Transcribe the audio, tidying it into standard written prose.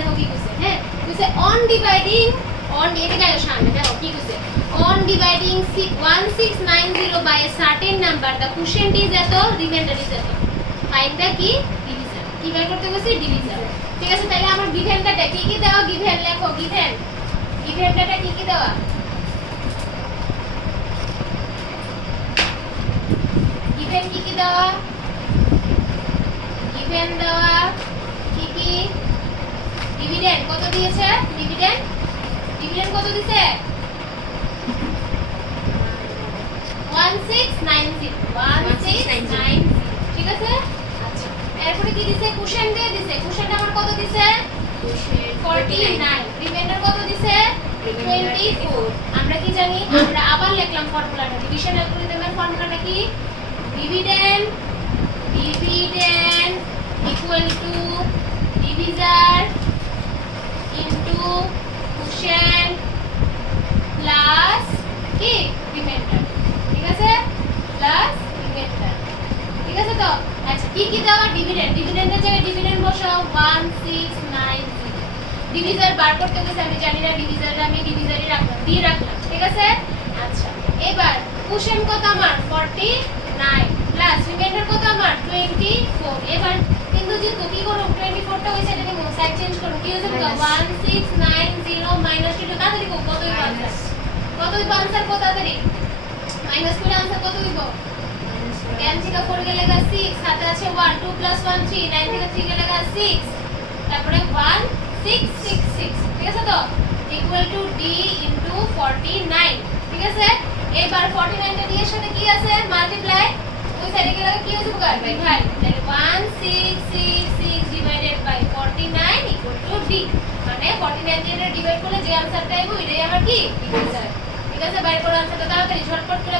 দেখো কি কইছে হ্যাঁ কইছে অন ডিভাইডিং অন এটা গেল সামনে দেখো কি কইছে on dividing 1690 by a certain number the quotient is এত রিমাইন্ডার ইজ এত ফাইন্ড দা কি ডিভিজন কি বের করতে কইছে ডিভিজন ঠিক আছে তাহলে আমার গিভেনটা কি কি দেওয়া গিভেন লেখো গিভেনটা কি কি দেওয়া গিভেন কি কি দেওয়া গিভেন দেওয়া কি কি ডিভিডেন্ড কত দিয়েছে ডিভিডেন্ড কত দিয়েছে 1690 ঠিক আছে আচ্ছা এরপরে কি দিয়েছে কোশ্চেন দিয়ে দিয়েছে কোশ্চেনটা আমার কত দিয়েছে 49 রিমাইন্ডার কত দিয়েছে 24 আমরা কি জানি আমরা আবার লিখলাম ফর্মুলাটা ডিভিশন অ্যালগরিদমের ফর্মুলাটা কি dividend equal to divisor into question plus কি রিমাইন্ডার ঠিক আছে প্লাস রিমাইন্ডার ঠিক আছে তো আচ্ছা কি কি দেওয়া ডিভিডেন্ডের জায়গায় ডিভিডেন্ড বসাও 1690 ডিভিজার বার করতে গেছে আমি জানি না ডিভিজারটা আমি ডিভিজারই রাখলাম দিয়ে রাখলাম ঠিক আছে আচ্ছা এবার কোশ্চেন কত আমার 49 প্লাস রিমাইন্ডার কত আমার 24 এবার কিন্তু যে কি করব 24 টা হইছে এটা নিয়ে সাইড চেঞ্জ করব কি হইছে 1690 মাইনাস 2 তাড়াতাড়ি কত হইব আনসার কত তাড়াতাড়ি মাইনাস করে আনসার কত হইব জ্ঞান থেকে 4 গেলে 6 সাথে আছে 1 2 + 1 3 9 থেকে 3 গেলে 6 তারপরে 1666 ঠিক আছে তো ইকুয়াল টু ডি ইনটু 49 ঠিক আছে এবার 49 টা ডি এর সাথে কি আছে মাল্টিপ্লাই ওই সাইডে গেলে কি হচ্ছে ভাই তাহলে 1666 divided by 49 equal to D মানে 49 দিয়ে ডিভাইড করলে যে আনসারটা আইবো এটাই আমার কি ডিভিজার ঠিক আছে বাইরে করো আনসারটা তাড়াতাড়ি শর্টকাট করে